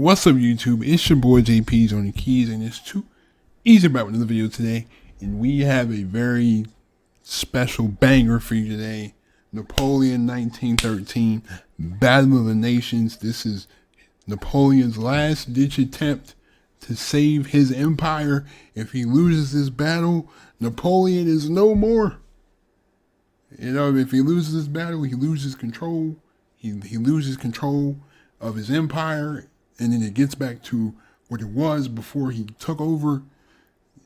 What's up, YouTube? It's your boy JP's on the keys, and it's too easy about another video today. And we have a very special banger for you today. Napoleon 1913, Battle of the Nations. This is Napoleon's last ditch attempt to save his empire. If he loses this battle, Napoleon is no more. You know, if he loses this battle, he loses control. He loses control of his empire, and then it gets back to what it was before he took over.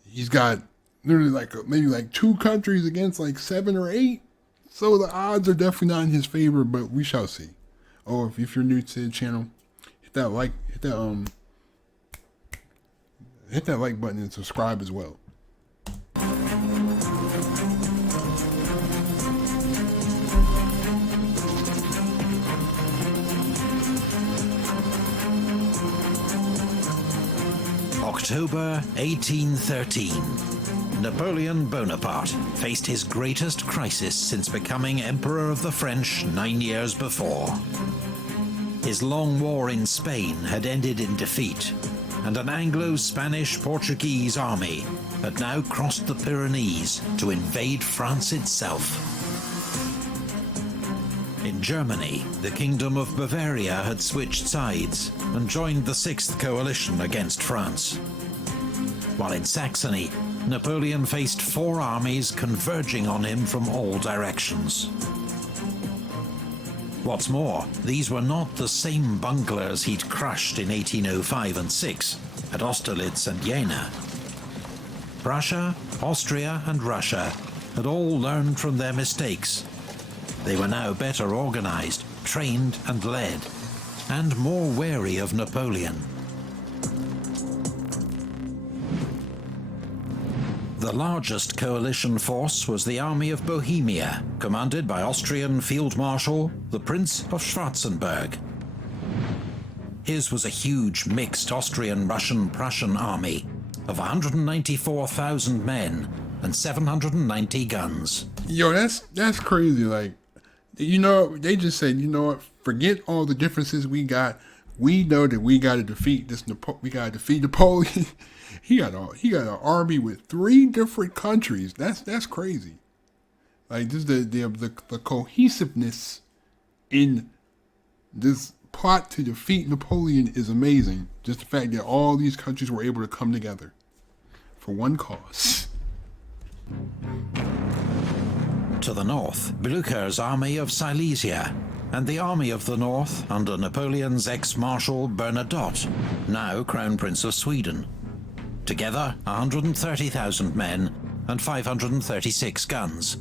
He's got literally maybe like 2 countries against like 7 or 8. So the odds are definitely not in his favor, but we shall see. Oh, if you're new to the channel, hit that like button and subscribe as well. October 1813. Napoleon Bonaparte faced his greatest crisis since becoming Emperor of the French 9 years before. His long war in Spain had ended in defeat, and an Anglo-Spanish-Portuguese army had now crossed the Pyrenees to invade France itself. In Germany, the Kingdom of Bavaria had switched sides and joined the 6th Coalition against France. While in Saxony, Napoleon faced 4 armies converging on him from all directions. What's more, these were not the same bunglers he'd crushed in 1805 and 6 at Austerlitz and Jena. Prussia, Austria and Russia had all learned from their mistakes. They were now better organized, trained and led, and more wary of Napoleon. The largest coalition force was the Army of Bohemia, commanded by Austrian Field Marshal, the Prince of Schwarzenberg. His was a huge mixed Austrian-Russian-Prussian army of 194,000 men and 790 guns. Yo, that's crazy. Like, you know, they just said, you know what, forget all the differences we got. We know that we got to defeat this. We got to defeat Napoleon. He got an army with 3 different countries. That's crazy. Like, just the cohesiveness in this plot to defeat Napoleon is amazing. Just the fact that all these countries were able to come together for one cause. To the north, Blücher's army of Silesia, and the Army of the North under Napoleon's ex-marshal Bernadotte, now Crown Prince of Sweden. Together, 130,000 men and 536 guns.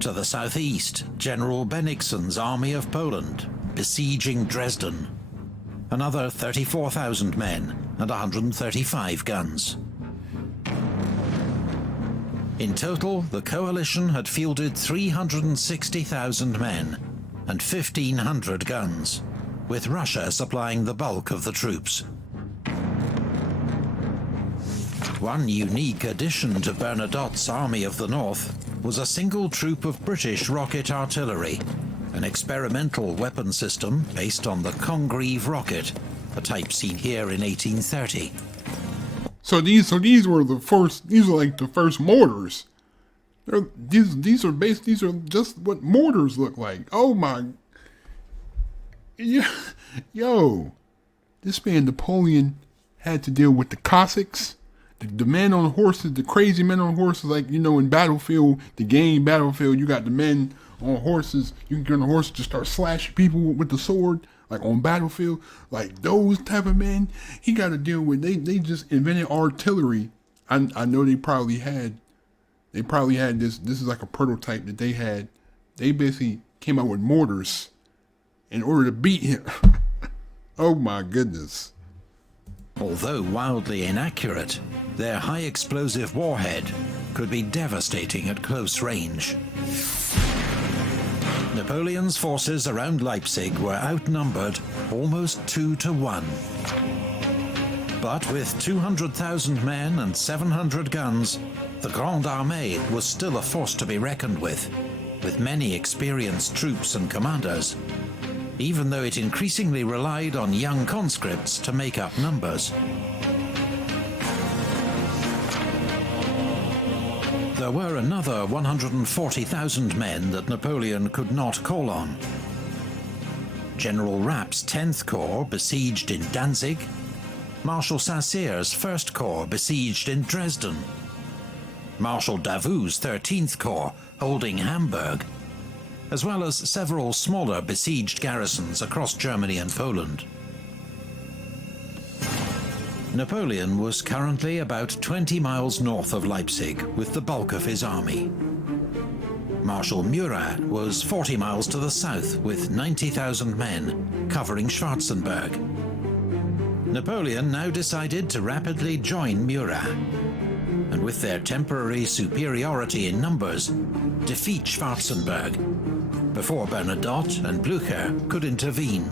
To the southeast, General Bennigsen's Army of Poland, besieging Dresden. Another 34,000 men and 135 guns. In total, the coalition had fielded 360,000 men and 1,500 guns, with Russia supplying the bulk of the troops. One unique addition to Bernadotte's Army of the North was a single troop of British rocket artillery, an experimental weapon system based on the Congreve rocket, a type seen here in 1830. So these were the first. These are like the first mortars. These are just what mortars look like. Oh my! Yeah, yo, this man Napoleon had to deal with the Cossacks, the men on horses, the crazy men on horses. Like, you know, in Battlefield, the game Battlefield, you got the men on horses. You can get on a horse to start slashing people with the sword. Like on Battlefield, like those type of men, he got to deal with. They just invented artillery. I know they probably had this. This is like a prototype that they had. They basically came out with mortars in order to beat him. Oh my goodness. Although wildly inaccurate, their high explosive warhead could be devastating at close range. Napoleon's forces around Leipzig were outnumbered almost 2 to 1. But with 200,000 men and 700 guns, the Grande Armée was still a force to be reckoned with many experienced troops and commanders. even though it increasingly relied on young conscripts to make up numbers. There were another 140,000 men that Napoleon could not call on. General Rapp's 10th Corps besieged in Danzig, Marshal Saint-Cyr's 1st Corps besieged in Dresden, Marshal Davout's 13th Corps holding Hamburg, as well as several smaller besieged garrisons across Germany and Poland. Napoleon was currently about 20 miles north of Leipzig with the bulk of his army. Marshal Murat was 40 miles to the south with 90,000 men, covering Schwarzenberg. Napoleon now decided to rapidly join Murat, and with their temporary superiority in numbers, defeat Schwarzenberg, before Bernadotte and Blücher could intervene.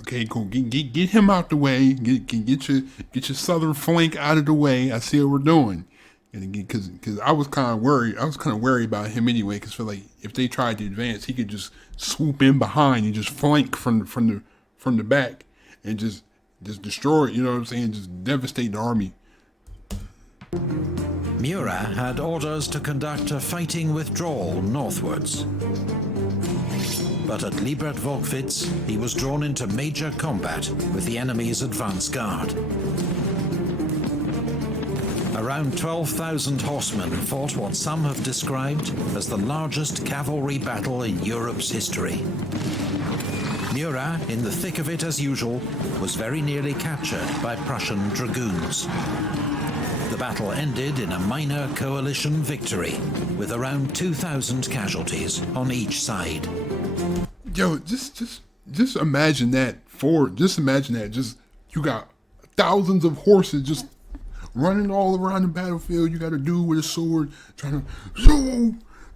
Okay, cool. Get him out the way. Get your southern flank out of the way. I see what we're doing. Because I was kind of worried. I was kind of worried about him anyway. Because like if they tried to advance, he could just swoop in behind and just flank from the back and just destroy it. You know what I'm saying? Just devastate the army. Murat had orders to conduct a fighting withdrawal northwards. But at Liebert-Volkwitz, he was drawn into major combat with the enemy's advance guard. Around 12,000 horsemen fought what some have described as the largest cavalry battle in Europe's history. Murat, in the thick of it as usual, was very nearly captured by Prussian dragoons. The battle ended in a minor coalition victory, with around 2,000 casualties on each side. Yo, just imagine that. Just imagine that. Just you got thousands of horses just running all around the battlefield. You got a dude with a sword trying to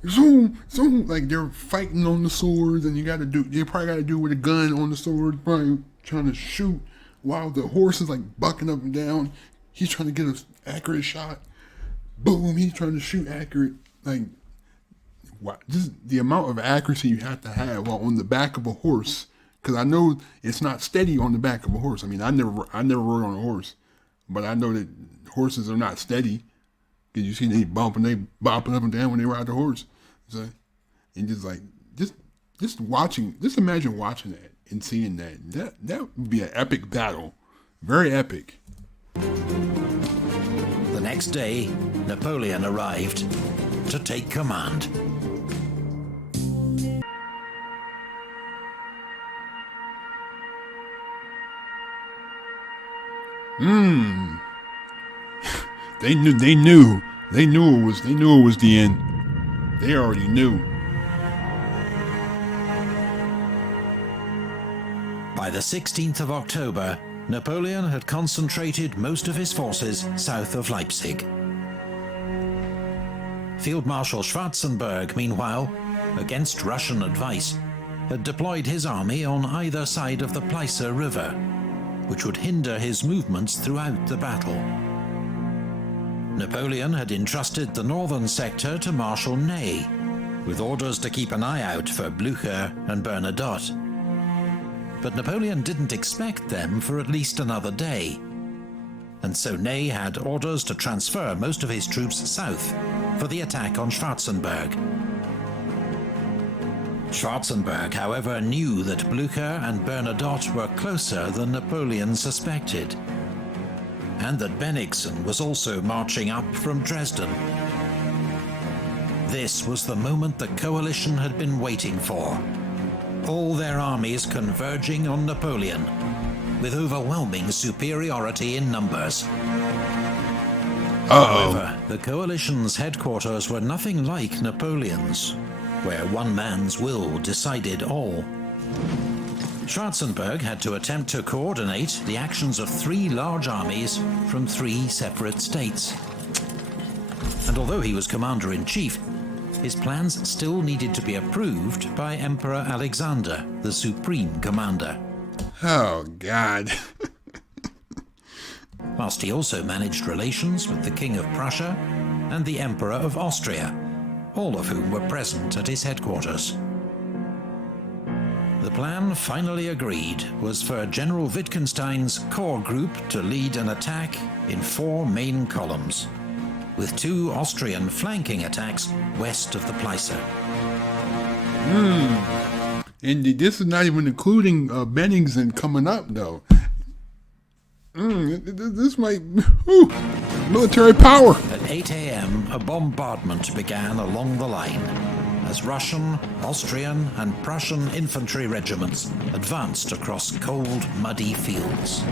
zoom, like they're fighting on the swords, and you probably got a dude with a gun on the sword, probably trying to shoot while the horse is like bucking up and down. He's trying to get an accurate shot. Boom, he's trying to shoot accurate. Like, just the amount of accuracy you have to have while on the back of a horse. Because I know it's not steady on the back of a horse. I mean, I never rode on a horse, but I know that horses are not steady. Because you see they bopping up and down when they ride the horse. So, and just imagine watching that and seeing that. That would be an epic battle. Very epic. The next day, Napoleon arrived to take command. They knew it was the end. They already knew. By the 16th of October, Napoleon had concentrated most of his forces south of Leipzig. Field Marshal Schwarzenberg, meanwhile, against Russian advice, had deployed his army on either side of the Pleiße River, which would hinder his movements throughout the battle. Napoleon had entrusted the northern sector to Marshal Ney, with orders to keep an eye out for Blücher and Bernadotte. But Napoleon didn't expect them for at least another day, and so Ney had orders to transfer most of his troops south for the attack on Schwarzenberg. Schwarzenberg, however, knew that Blücher and Bernadotte were closer than Napoleon suspected, and that Bennigsen was also marching up from Dresden. This was the moment the coalition had been waiting for. All their armies converging on Napoleon, with overwhelming superiority in numbers. However, the coalition's headquarters were nothing like Napoleon's, where one man's will decided all. Schwarzenberg had to attempt to coordinate the actions of three large armies from three separate states. And although he was commander-in-chief, his plans still needed to be approved by Emperor Alexander, the supreme commander. Oh, God. Whilst he also managed relations with the King of Prussia and the Emperor of Austria, all of whom were present at his headquarters. The plan finally agreed was for General Wittgenstein's corps group to lead an attack in 4 main columns, with 2 Austrian flanking attacks west of the Pleiße. And this is not even including Benningsen coming up, though. This might... military power! At 8 a.m., a bombardment began along the line, as Russian, Austrian, and Prussian infantry regiments advanced across cold, muddy fields.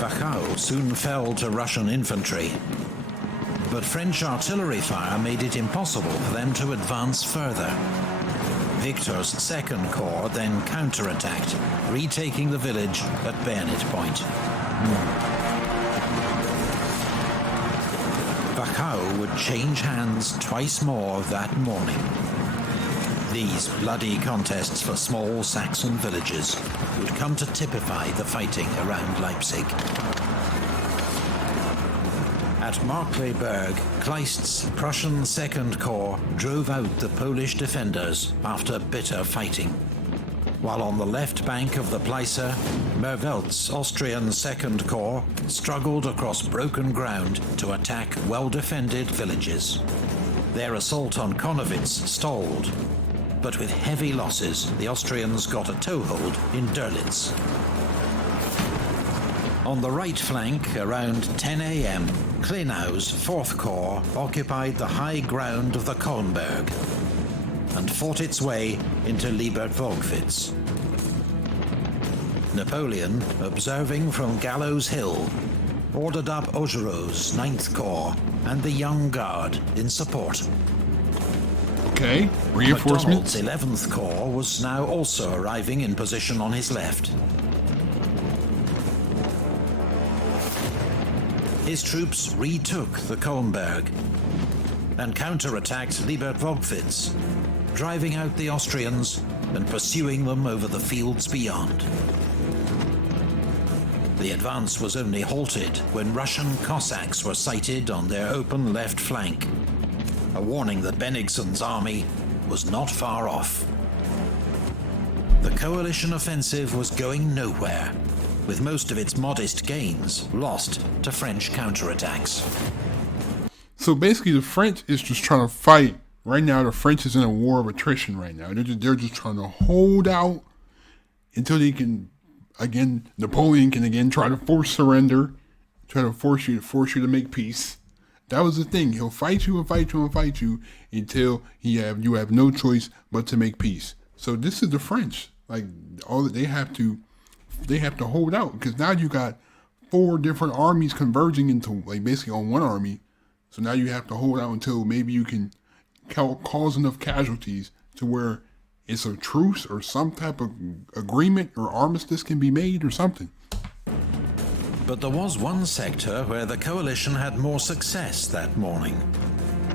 Wachau soon fell to Russian infantry, but French artillery fire made it impossible for them to advance further. Victor's Second Corps then counterattacked, retaking the village at bayonet point. Wachau would change hands twice more that morning. These bloody contests for small Saxon villages would come to typify the fighting around Leipzig. At Markkleeberg, Kleist's Prussian Second Corps drove out the Polish defenders after bitter fighting, while on the left bank of the Pleiße, Merveldt's Austrian Second Corps struggled across broken ground to attack well-defended villages. Their assault on Konnewitz stalled, but with heavy losses, the Austrians got a toehold in Dörlitz. On the right flank, around 10 a.m., Klenau's 4th Corps occupied the high ground of the Kolmberg and fought its way into Liebertwolkwitz. Napoleon, observing from Gallows Hill, ordered up Augereau's 9th Corps and the Young Guard in support. Okay, reinforcements. MacDonald's 11th Corps was now also arriving in position on his left. His troops retook the Kolmberg and counterattacked Liebertwolkwitz, driving out the Austrians and pursuing them over the fields beyond. The advance was only halted when Russian Cossacks were sighted on their open left flank, a warning that Benningsen's army was not far off. The coalition offensive was going nowhere, with most of its modest gains lost to French counterattacks. So basically the French is just trying to fight. Right now the French is in a war of attrition right now. They're just trying to hold out until they can, again, Napoleon can again try to force surrender, try to force you to make peace. That was the thing. He'll fight you and fight you and fight you until you have no choice but to make peace. So this is the French. Like all that they have to hold out, because now you got 4 different armies converging into like basically on one army. So now you have to hold out until maybe you can cause enough casualties to where it's a truce or some type of agreement or armistice can be made or something. But there was one sector where the coalition had more success that morning.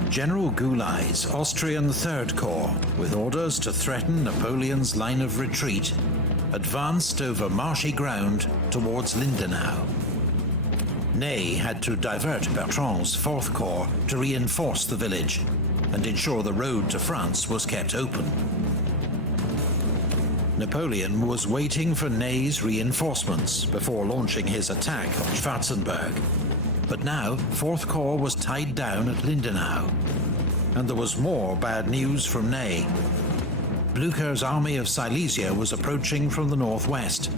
General Goulay's Austrian Third Corps, with orders to threaten Napoleon's line of retreat, advanced over marshy ground towards Lindenau. Ney had to divert Bertrand's 4th Corps to reinforce the village and ensure the road to France was kept open. Napoleon was waiting for Ney's reinforcements before launching his attack on Schwarzenberg. But now, 4th Corps was tied down at Lindenau, and there was more bad news from Ney. Blücher's army of Silesia was approaching from the northwest.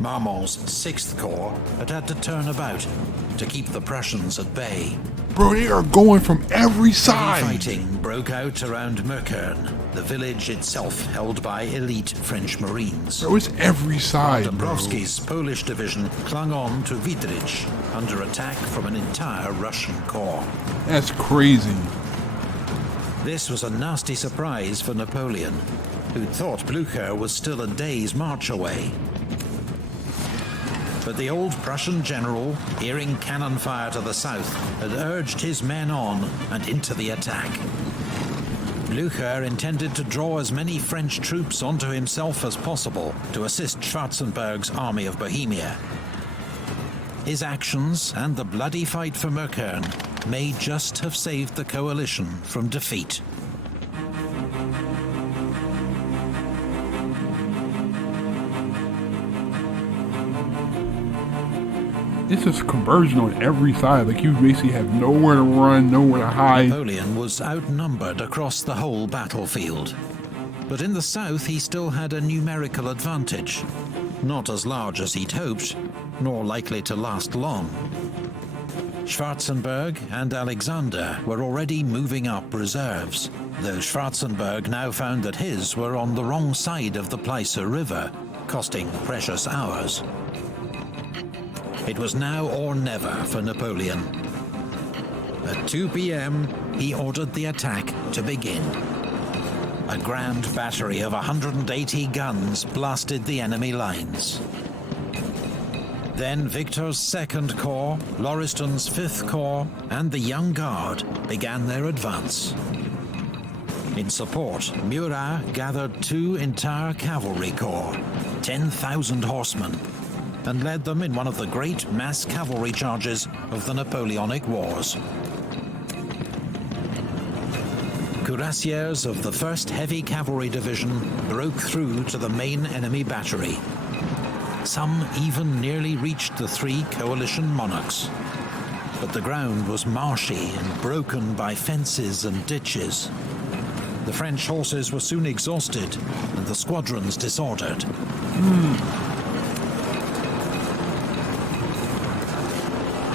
Marmont's 6th Corps had to turn about to keep the Prussians at bay. Bro, they are going from every side. Fighting broke out around Möckern, the village itself held by elite French Marines. Bro, it's every side, Dąbrowski's Polish division clung on to Wiedrich under attack from an entire Russian corps. That's crazy. This was a nasty surprise for Napoleon, who'd thought Blücher was still a day's march away. But the old Prussian general, hearing cannon fire to the south, had urged his men on and into the attack. Blücher intended to draw as many French troops onto himself as possible to assist Schwarzenberg's army of Bohemia. His actions and the bloody fight for Möckern may just have saved the coalition from defeat. it's just conversion on every side. Like you basically have nowhere to run, nowhere to hide. Napoleon was outnumbered across the whole battlefield. But in the south, he still had a numerical advantage. Not as large as he'd hoped, nor likely to last long. Schwarzenberg and Alexander were already moving up reserves, though Schwarzenberg now found that his were on the wrong side of the Pleiße River, costing precious hours. It was now or never for Napoleon. At 2 p.m., he ordered the attack to begin. A grand battery of 180 guns blasted the enemy lines. Then Victor's 2nd Corps, Lauriston's 5th Corps, and the Young Guard began their advance. In support, Murat gathered 2 entire cavalry corps, 10,000 horsemen, and led them in one of the great mass cavalry charges of the Napoleonic Wars. Cuirassiers of the 1st Heavy Cavalry Division broke through to the main enemy battery. Some even nearly reached the 3 coalition monarchs. But the ground was marshy and broken by fences and ditches. The French horses were soon exhausted and the squadrons disordered.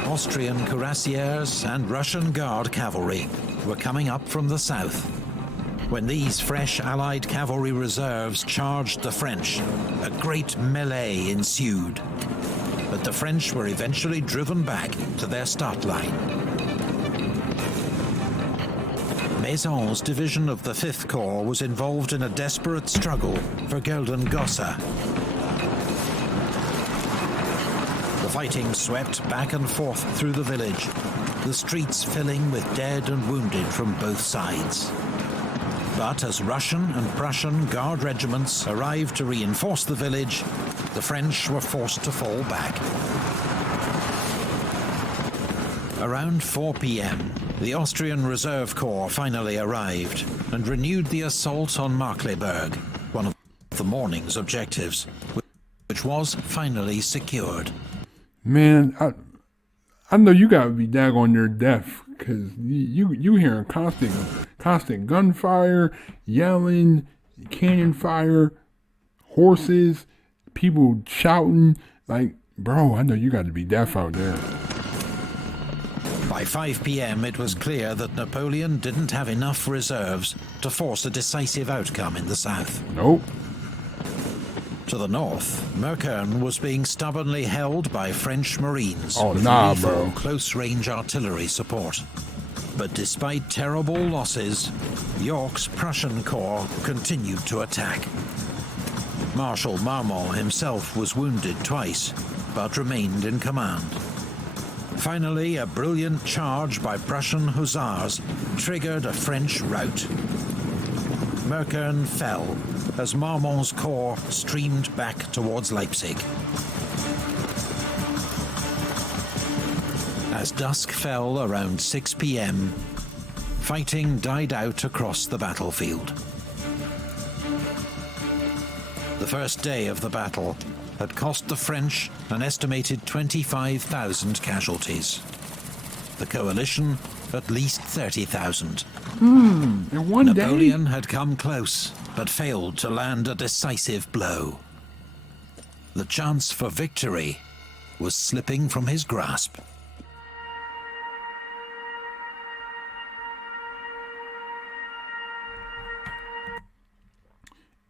Austrian cuirassiers and Russian Guard cavalry were coming up from the south. When these fresh Allied cavalry reserves charged the French, a great melee ensued. But the French were eventually driven back to their start line. Maison's division of the 5th Corps was involved in a desperate struggle for Geldengosse. The fighting swept back and forth through the village, the streets filling with dead and wounded from both sides. But as Russian and Prussian Guard regiments arrived to reinforce the village, the French were forced to fall back. Around 4 p.m., the Austrian Reserve Corps finally arrived and renewed the assault on Markkleeberg, one of the morning's objectives, which was finally secured. Man, I know you gotta be daggone near deaf, cause you hearing constant gunfire, yelling, cannon fire, horses, people shouting. Like, bro, I know you gotta be deaf out there. By 5 p.m. it was clear that Napoleon didn't have enough reserves to force a decisive outcome in the south. Nope. To the north, Merkern was being stubbornly held by French Marines with bro. close-range artillery support. But despite terrible losses, York's Prussian Corps continued to attack. Marshal Marmont himself was wounded twice, but remained in command. Finally, a brilliant charge by Prussian hussars triggered a French rout. Merkern fell as Marmont's corps streamed back towards Leipzig. As dusk fell around 6 p.m., fighting died out across the battlefield. The first day of the battle had cost the French an estimated 25,000 casualties. The coalition, at least 30,000. In one day? Napoleon had come close, but failed to land a decisive blow. The chance for victory was slipping from his grasp.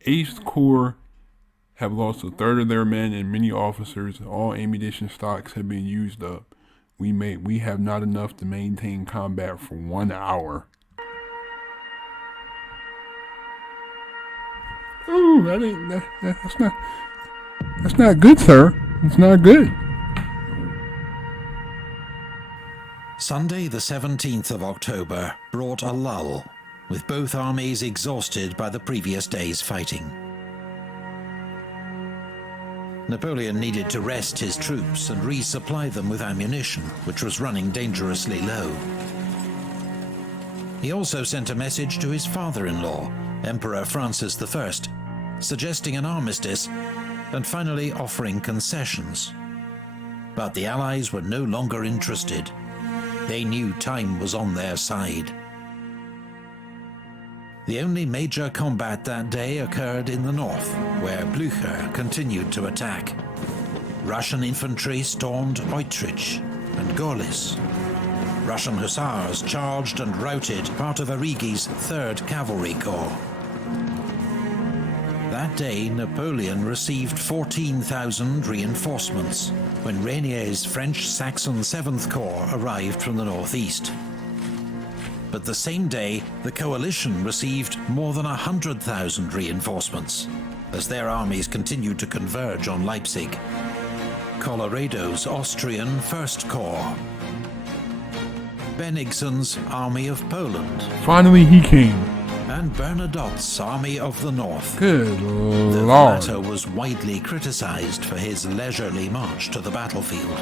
8th Corps have lost a third of their men and many officers. All ammunition stocks have been used up. We have not enough to maintain combat for 1 hour. Ooh, that's not good, sir. It's not good. Sunday the 17th of October brought a lull, with both armies exhausted by the previous day's fighting. Napoleon needed to rest his troops and resupply them with ammunition, which was running dangerously low. He also sent a message to his father-in-law, Emperor Francis I, suggesting an armistice and finally offering concessions. But the Allies were no longer interested. They knew time was on their side. The only major combat that day occurred in the north, where Blücher continued to attack. Russian infantry stormed Eutrich and Gorlice. Russian hussars charged and routed part of Arrighi's 3rd Cavalry Corps. That day, Napoleon received 14,000 reinforcements when Reynier's French Saxon 7th Corps arrived from the northeast. But the same day, the coalition received more than 100,000 reinforcements as their armies continued to converge on Leipzig. Colorado's Austrian 1st Corps, Bennigsen's Army of Poland, Finally he came. and Bernadotte's Army of the North. Good The lord. latter was widely criticized for his leisurely march to the battlefield.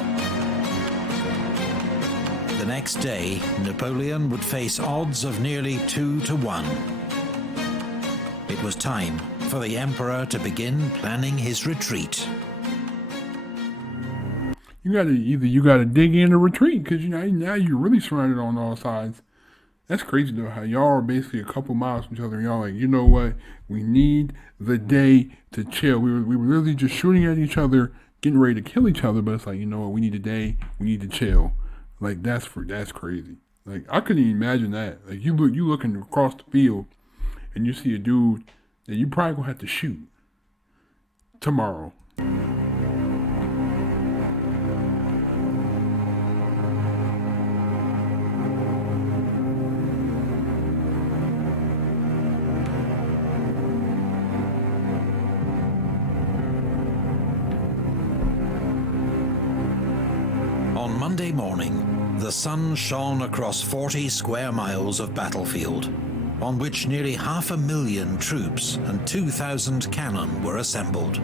The next day, Napoleon would face odds of nearly 2-1. It was time for the Emperor to begin planning his retreat. You gotta dig in or retreat, because now you're really surrounded on all sides. That's crazy though, how y'all are basically a couple miles from each other and y'all like, you know what, we need the day to chill. We were literally just shooting at each other, getting ready to kill each other, but it's like, you know what, we need a day, we need to chill. Like that's crazy. Like I couldn't even imagine that. Like you looking across the field and you see a dude that you probably gonna have to shoot tomorrow. On Monday morning, the sun shone across 40 square miles of battlefield, on which nearly 500,000 troops and 2,000 cannon were assembled.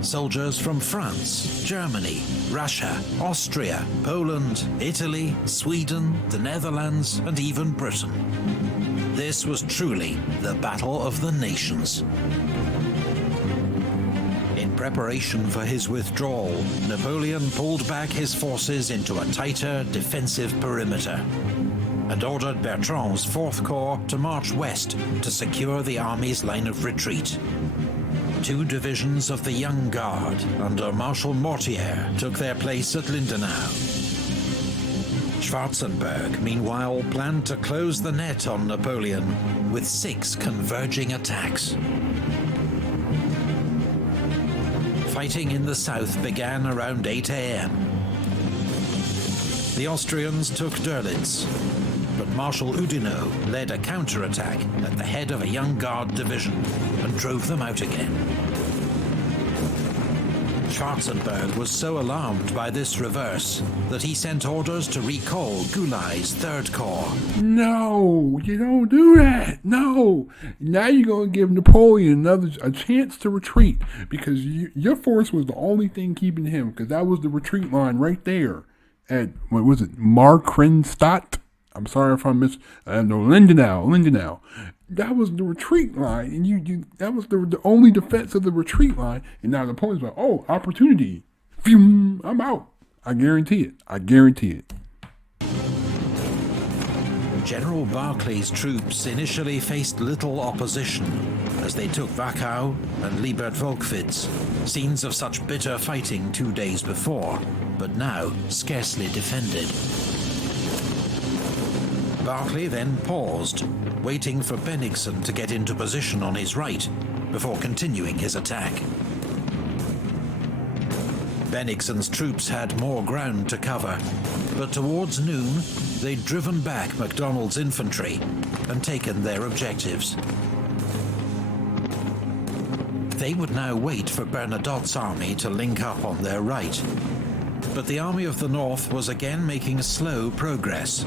Soldiers from France, Germany, Russia, Austria, Poland, Italy, Sweden, the Netherlands, and even Britain. This was truly the Battle of the Nations. In preparation for his withdrawal, Napoleon pulled back his forces into a tighter defensive perimeter and ordered Bertrand's 4th Corps to march west to secure the army's line of retreat. 2 divisions of the Young Guard under Marshal Mortier took their place at Lindenau. Schwarzenberg, meanwhile, planned to close the net on Napoleon with 6 converging attacks. Fighting in the south began around 8 a.m. The Austrians took Dörlitz, but Marshal Oudinot led a counterattack at the head of a Young Guard division and drove them out again. Schwarzenberg was so alarmed by this reverse that he sent orders to recall Goulay's 3rd Corps. No, you don't do that. No. Now you're going to give Napoleon a chance to retreat because your force was the only thing keeping him, because that was the retreat line right there at, what was it, Markranstadt? I'm sorry if I Lindenau. That was the retreat line, and that was the only defense of the retreat line, and now Napoleon's like, oh, opportunity. Phew, I'm out. I guarantee it. General Barclay's troops initially faced little opposition as they took Wachau and Liebert-Volkwitz, scenes of such bitter fighting 2 days before, but now scarcely defended. Barclay then paused, waiting for Bennigsen to get into position on his right before continuing his attack. Bennigsen's troops had more ground to cover, but towards noon, they'd driven back MacDonald's infantry and taken their objectives. They would now wait for Bernadotte's army to link up on their right. But the Army of the North was again making slow progress,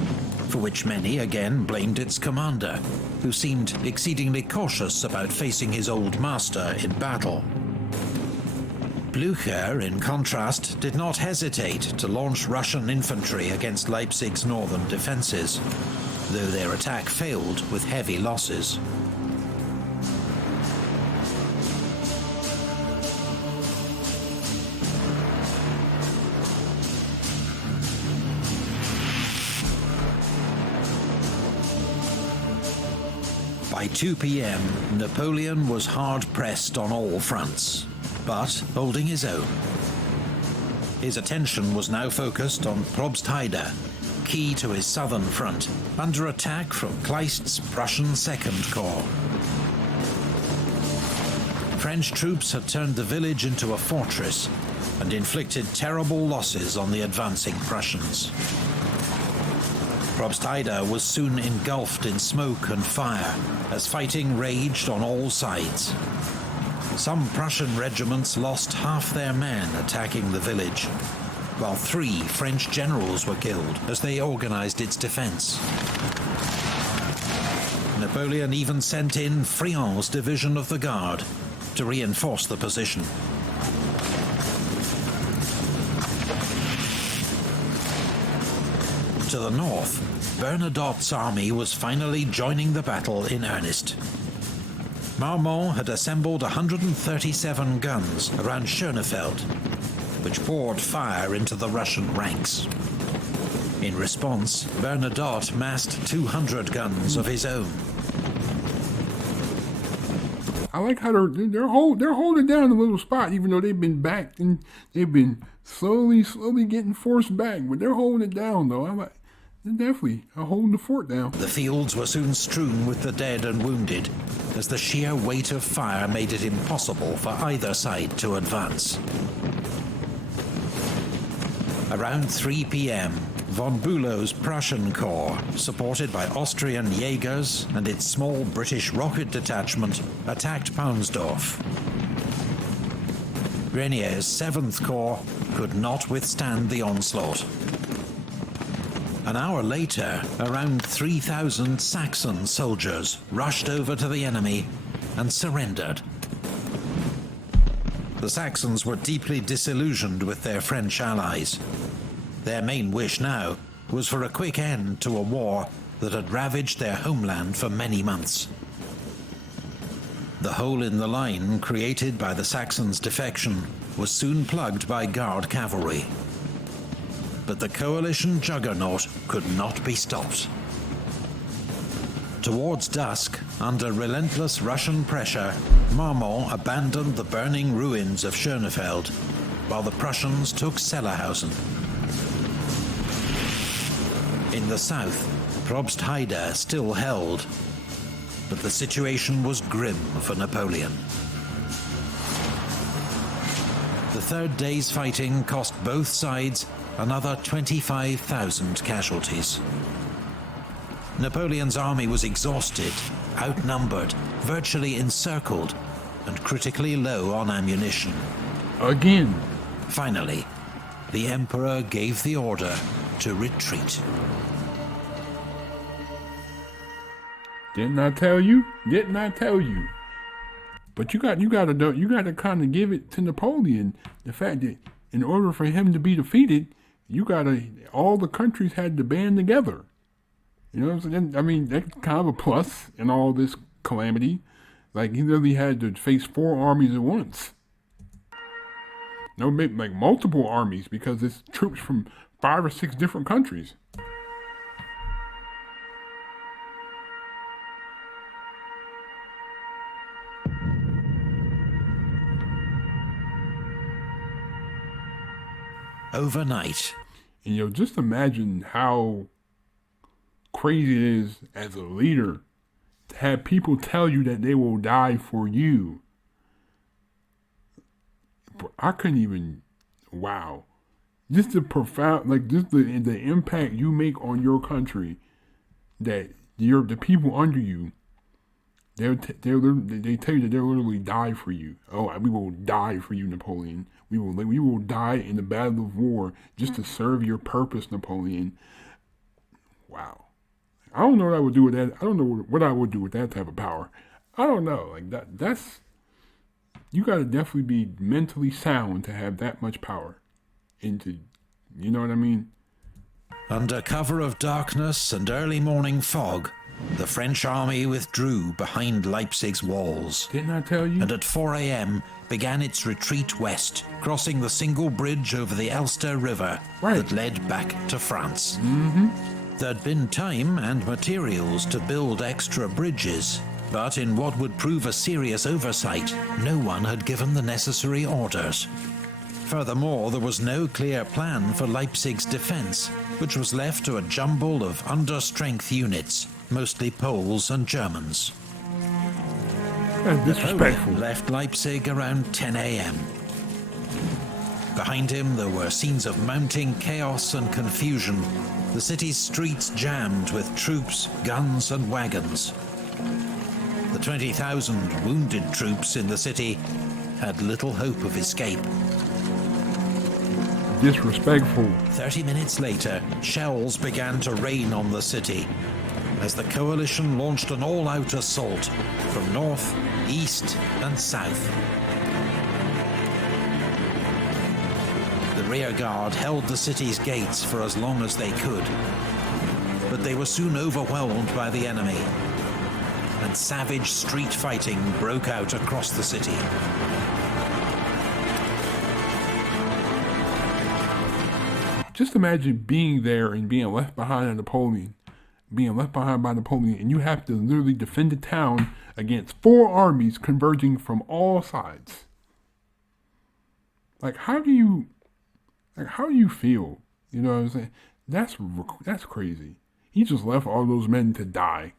for which many again blamed its commander, who seemed exceedingly cautious about facing his old master in battle. Blücher, in contrast, did not hesitate to launch Russian infantry against Leipzig's northern defences, though their attack failed with heavy losses. By 2 p.m., Napoleon was hard-pressed on all fronts, but holding his own. His attention was now focused on Probstheide, key to his southern front, under attack from Kleist's Prussian Second Corps. French troops had turned the village into a fortress and inflicted terrible losses on the advancing Prussians. Probstheide was soon engulfed in smoke and fire as fighting raged on all sides. Some Prussian regiments lost half their men attacking the village, while 3 French generals were killed as they organized its defense. Napoleon even sent in Friant's division of the Guard to reinforce the position. To the north, Bernadotte's army was finally joining the battle in earnest. Marmont had assembled 137 guns around Schönefeld, which poured fire into the Russian ranks. In response, Bernadotte massed 200 guns of his own. I like how they're holding down the little spot, even though they've been backed and they've been slowly getting forced back. But they're holding it down, though. They're definitely holding the fort down. The fields were soon strewn with the dead and wounded, as the sheer weight of fire made it impossible for either side to advance. Around 3 p.m., von Bülow's Prussian Corps, supported by Austrian Jaegers and its small British rocket detachment, attacked Paunsdorf. Grenier's 7th Corps could not withstand the onslaught. An hour later, around 3,000 Saxon soldiers rushed over to the enemy and surrendered. The Saxons were deeply disillusioned with their French allies. Their main wish now was for a quick end to a war that had ravaged their homeland for many months. The hole in the line created by the Saxons' defection was soon plugged by Guard cavalry. But the coalition juggernaut could not be stopped. Towards dusk, under relentless Russian pressure, Marmont abandoned the burning ruins of Schönefeld, while the Prussians took Sellerhausen. In the south, Probstheide still held, but the situation was grim for Napoleon. The third day's fighting cost both sides another 25,000 casualties. Napoleon's army was exhausted, outnumbered, virtually encircled, and critically low on ammunition. Again. Finally, the Emperor gave the order to retreat. Didn't I tell you? Didn't I tell you? But you got to kind of give it to Napoleon, the fact that in order for him to be defeated, all the countries had to band together. You know what I'm saying? I mean, that's kind of a plus in all this calamity. Like, he really had to face 4 armies at once. No, like multiple armies, because it's troops from 5 or 6 different countries. Overnight. And just imagine how crazy it is as a leader to have people tell you that they will die for you. I couldn't even, wow. Just the profound, the impact you make on your country, that the people under you, they tell you that they'll literally die for you. Oh, we will die for you, Napoleon. We will die in the battle of war just to serve your purpose, Napoleon. Wow. I don't know what I would do with that. I don't know what I would do with that type of power. I don't know. That's you got to definitely be mentally sound to have that much power. You know what I mean? Under cover of darkness and early morning fog, the French army withdrew behind Leipzig's walls. Didn't I tell you? And at 4 a.m. began its retreat west, crossing the single bridge over the Elster River that led back to France. Mm-hmm. There'd been time and materials to build extra bridges, But in what would prove a serious oversight, no one had given the necessary orders. Furthermore, there was no clear plan for Leipzig's defense, which was left to a jumble of under-strength units, mostly Poles and Germans. That's disrespectful. Napoleon left Leipzig around 10 a.m. Behind him, there were scenes of mounting chaos and confusion, the city's streets jammed with troops, guns, and wagons. The 20,000 wounded troops in the city had little hope of escape. Disrespectful. 30 minutes later, shells began to rain on the city as the coalition launched an all-out assault from north, east, and south. The rear guard held the city's gates for as long as they could, but they were soon overwhelmed by the enemy, and savage street fighting broke out across the city. Just imagine being there and being left behind by Napoleon, and you have to literally defend the town against 4 armies converging from all sides. Like, how do you feel? You know what I'm saying? That's crazy. He just left all those men to die.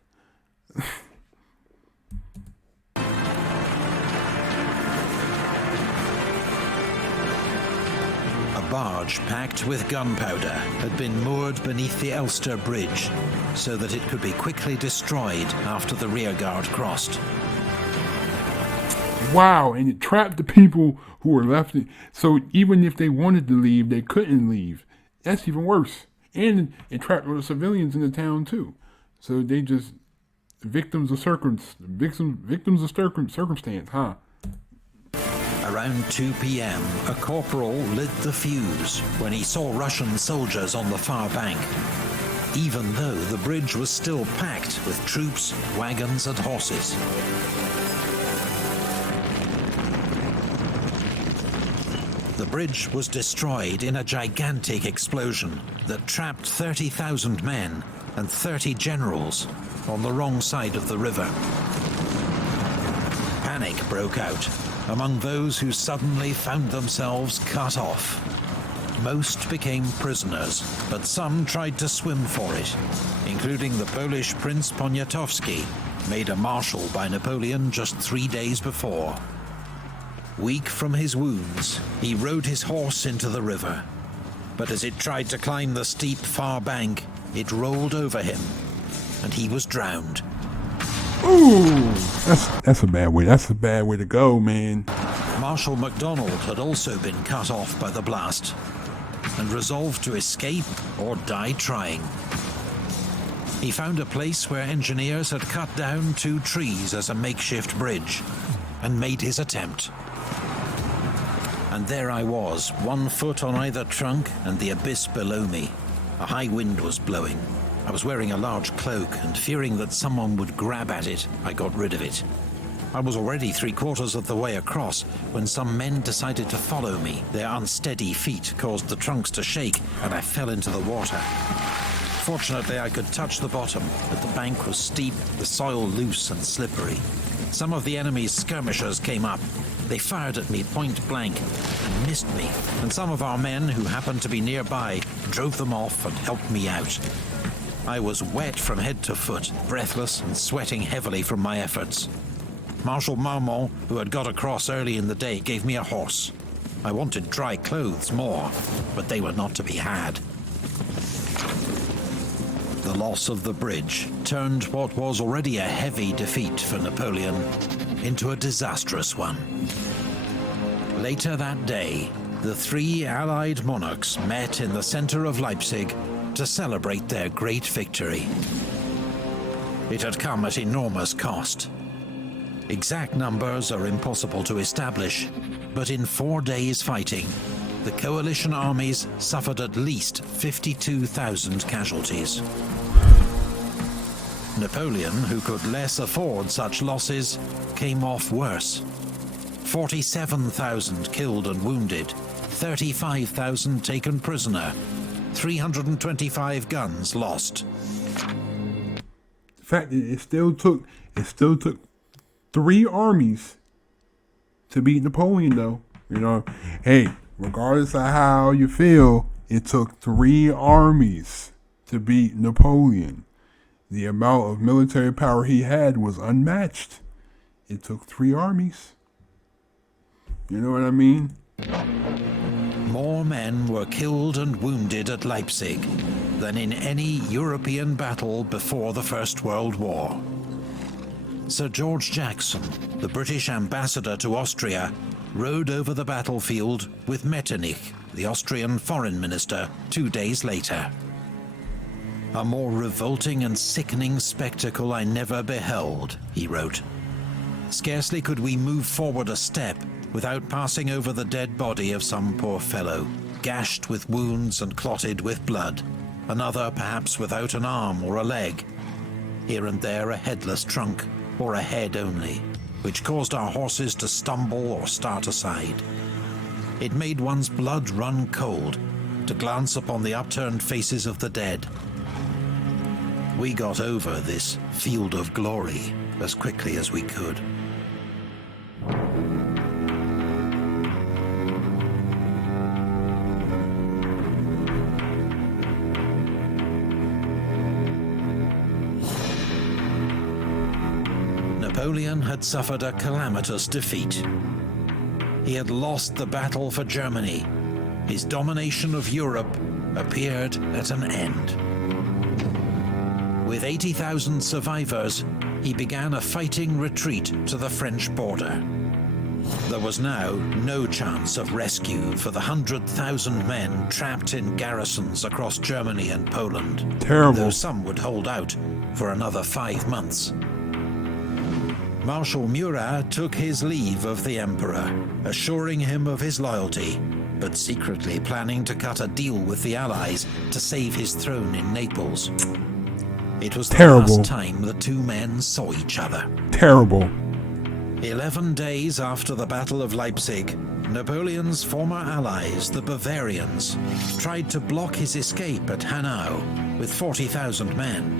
A barge packed with gunpowder had been moored beneath the Elster Bridge so that it could be quickly destroyed after the rearguard crossed. Wow, and it trapped the people who were left. So even if they wanted to leave, they couldn't leave. That's even worse. And it trapped all the civilians in the town too. So they just victims of circumstance, huh? Around 2 p.m., a corporal lit the fuse when he saw Russian soldiers on the far bank, even though the bridge was still packed with troops, wagons, and horses. The bridge was destroyed in a gigantic explosion that trapped 30,000 men and 30 generals on the wrong side of the river. Panic broke out among those who suddenly found themselves cut off. Most became prisoners, but some tried to swim for it, including the Polish Prince Poniatowski, made a marshal by Napoleon just 3 days before. Weak from his wounds, he rode his horse into the river, but as it tried to climb the steep far bank, it rolled over him, and he was drowned. Ooh, that's a bad way. That's a bad way to go, man. Marshal MacDonald had also been cut off by the blast, and resolved to escape or die trying. He found a place where engineers had cut down 2 trees as a makeshift bridge, and made his attempt. And there I was, 1 foot on either trunk and the abyss below me. A high wind was blowing. I was wearing a large cloak, and fearing that someone would grab at it, I got rid of it. I was already 3/4 of the way across when some men decided to follow me. Their unsteady feet caused the trunks to shake, and I fell into the water. Fortunately, I could touch the bottom, but the bank was steep, the soil loose and slippery. Some of the enemy's skirmishers came up. They fired at me point blank and missed me, and some of our men who happened to be nearby drove them off and helped me out. I was wet from head to foot, breathless and sweating heavily from my efforts. Marshal Marmont, who had got across early in the day, gave me a horse. I wanted dry clothes more, but they were not to be had. The loss of the bridge turned what was already a heavy defeat for Napoleon into a disastrous one. Later that day, the 3 Allied monarchs met in the center of Leipzig to celebrate their great victory. It had come at enormous cost. Exact numbers are impossible to establish, but in 4 days' fighting, the coalition armies suffered at least 52,000 casualties. Napoleon, who could less afford such losses, came off worse. 47,000 killed and wounded, 35,000 taken prisoner, 325 guns lost. The fact that it still took It still took 3 armies to beat Napoleon, though. You know, hey, regardless of how you feel, it took 3 armies to beat Napoleon. The amount of military power he had was unmatched. It took 3 armies. You know what I mean? More men were killed and wounded at Leipzig than in any European battle before the First World War. Sir George Jackson, the British ambassador to Austria, rode over the battlefield with Metternich, the Austrian foreign minister, 2 days later. "A more revolting and sickening spectacle I never beheld," he wrote. "Scarcely could we move forward a step without passing over the dead body of some poor fellow, gashed with wounds and clotted with blood, another perhaps without an arm or a leg, here and there a headless trunk, or a head only, which caused our horses to stumble or start aside. It made one's blood run cold to glance upon the upturned faces of the dead. We got over this field of glory as quickly as we could." Napoleon had suffered a calamitous defeat. He had lost the battle for Germany. His domination of Europe appeared at an end. With 80,000 survivors, he began a fighting retreat to the French border. There was now no chance of rescue for the 100,000 men trapped in garrisons across Germany and Poland. Terrible. Though some would hold out for another 5 months. Marshal Murat took his leave of the emperor, assuring him of his loyalty, but secretly planning to cut a deal with the Allies to save his throne in Naples. It was the last time the 2 men saw each other. Terrible. 11 days after the Battle of Leipzig, Napoleon's former allies, the Bavarians, tried to block his escape at Hanau with 40,000 men.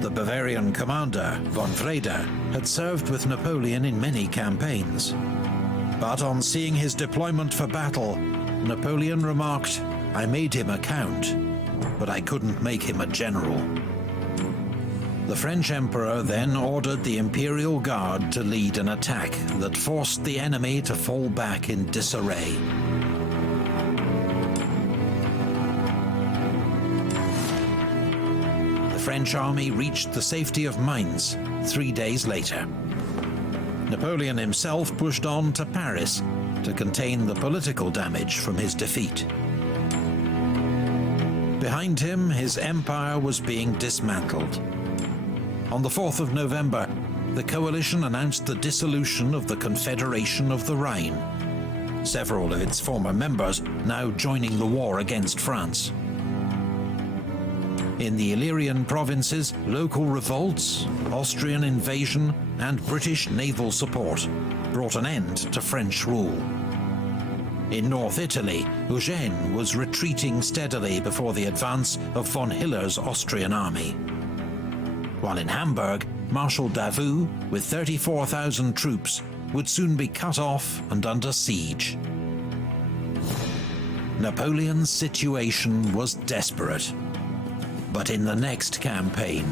The Bavarian commander, von Wrede, had served with Napoleon in many campaigns. But on seeing his deployment for battle, Napoleon remarked, "I made him a count, but I couldn't make him a general." The French emperor then ordered the Imperial Guard to lead an attack that forced the enemy to fall back in disarray. The French army reached the safety of Mainz 3 days later. Napoleon himself pushed on to Paris to contain the political damage from his defeat. Behind him, his empire was being dismantled. On the 4th of November, the coalition announced the dissolution of the Confederation of the Rhine, several of its former members now joining the war against France. In the Illyrian provinces, local revolts, Austrian invasion, and British naval support brought an end to French rule. In North Italy, Eugene was retreating steadily before the advance of von Hiller's Austrian army. While in Hamburg, Marshal Davout, with 34,000 troops, would soon be cut off and under siege. Napoleon's situation was desperate. But in the next campaign,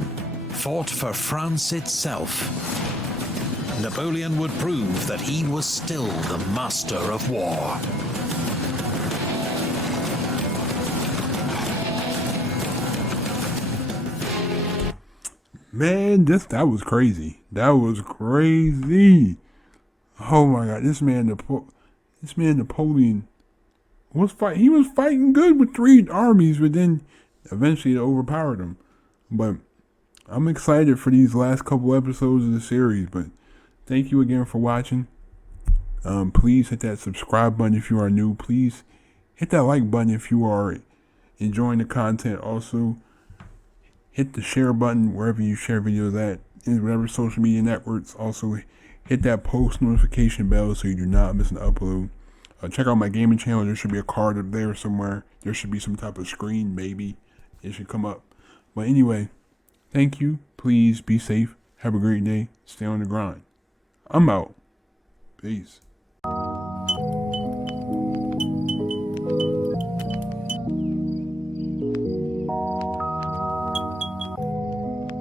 fought for France itself, Napoleon would prove that he was still the master of war. Man, that was crazy. That was crazy. Oh my God, this man Napoleon was He was fighting good with 3 armies, but then eventually it overpowered him. But I'm excited for these last couple episodes of the series. But thank you again for watching. Please hit that subscribe button if you are new. Please hit that like button if you are enjoying the content. Also, hit the share button wherever you share videos at, in whatever social media networks. Also, hit that post notification bell so you do not miss an upload. Check out my gaming channel. There should be a card up there somewhere. There should be some type of screen, maybe. It should come up. But anyway, thank you. Please be safe. Have a great day. Stay on the grind. I'm out. Peace.